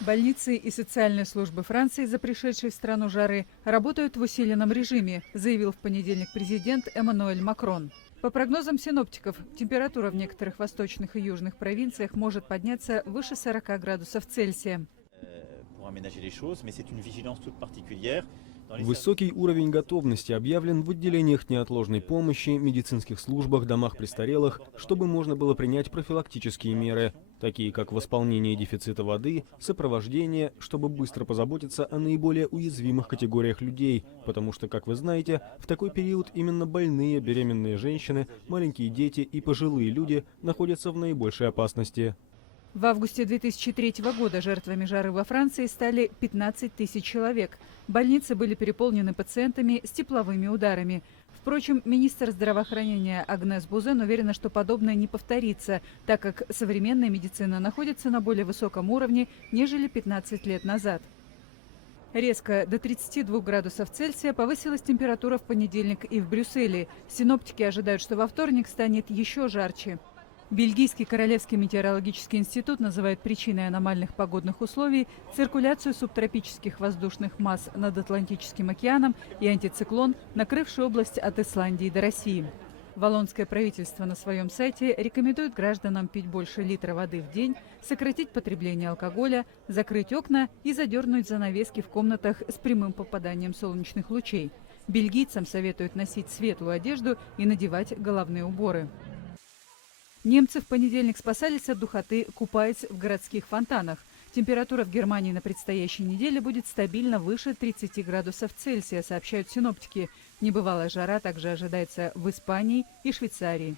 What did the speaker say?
Больницы и социальные службы Франции, за пришедшей в страну жары, работают в усиленном режиме, заявил в понедельник президент Эммануэль Макрон. По прогнозам синоптиков, температура в некоторых восточных и южных провинциях может подняться выше 40 градусов Цельсия. Высокий уровень готовности объявлен в отделениях неотложной помощи, медицинских службах, домах престарелых, чтобы можно было принять профилактические меры, такие как восполнение дефицита воды, сопровождение, чтобы быстро позаботиться о наиболее уязвимых категориях людей, потому что, как вы знаете, в такой период именно больные, беременные женщины, маленькие дети и пожилые люди находятся в наибольшей опасности. В августе 2003 года жертвами жары во Франции стали 15 тысяч человек. Больницы были переполнены пациентами с тепловыми ударами. Впрочем, министр здравоохранения Агнес Бузен уверена, что подобное не повторится, так как современная медицина находится на более высоком уровне, нежели 15 лет назад. Резко до 32 градусов Цельсия повысилась температура в понедельник и в Брюсселе. Синоптики ожидают, что во вторник станет еще жарче. Бельгийский Королевский метеорологический институт называет причиной аномальных погодных условий циркуляцию субтропических воздушных масс над Атлантическим океаном и антициклон, накрывший область от Исландии до России. Валлонское правительство на своем сайте рекомендует гражданам пить больше литра воды в день, сократить потребление алкоголя, закрыть окна и задернуть занавески в комнатах с прямым попаданием солнечных лучей. Бельгийцам советуют носить светлую одежду и надевать головные уборы. Немцы в понедельник спасались от духоты, купаясь в городских фонтанах. Температура в Германии на предстоящей неделе будет стабильно выше 30 градусов Цельсия, сообщают синоптики. Небывалая жара также ожидается в Испании и Швейцарии.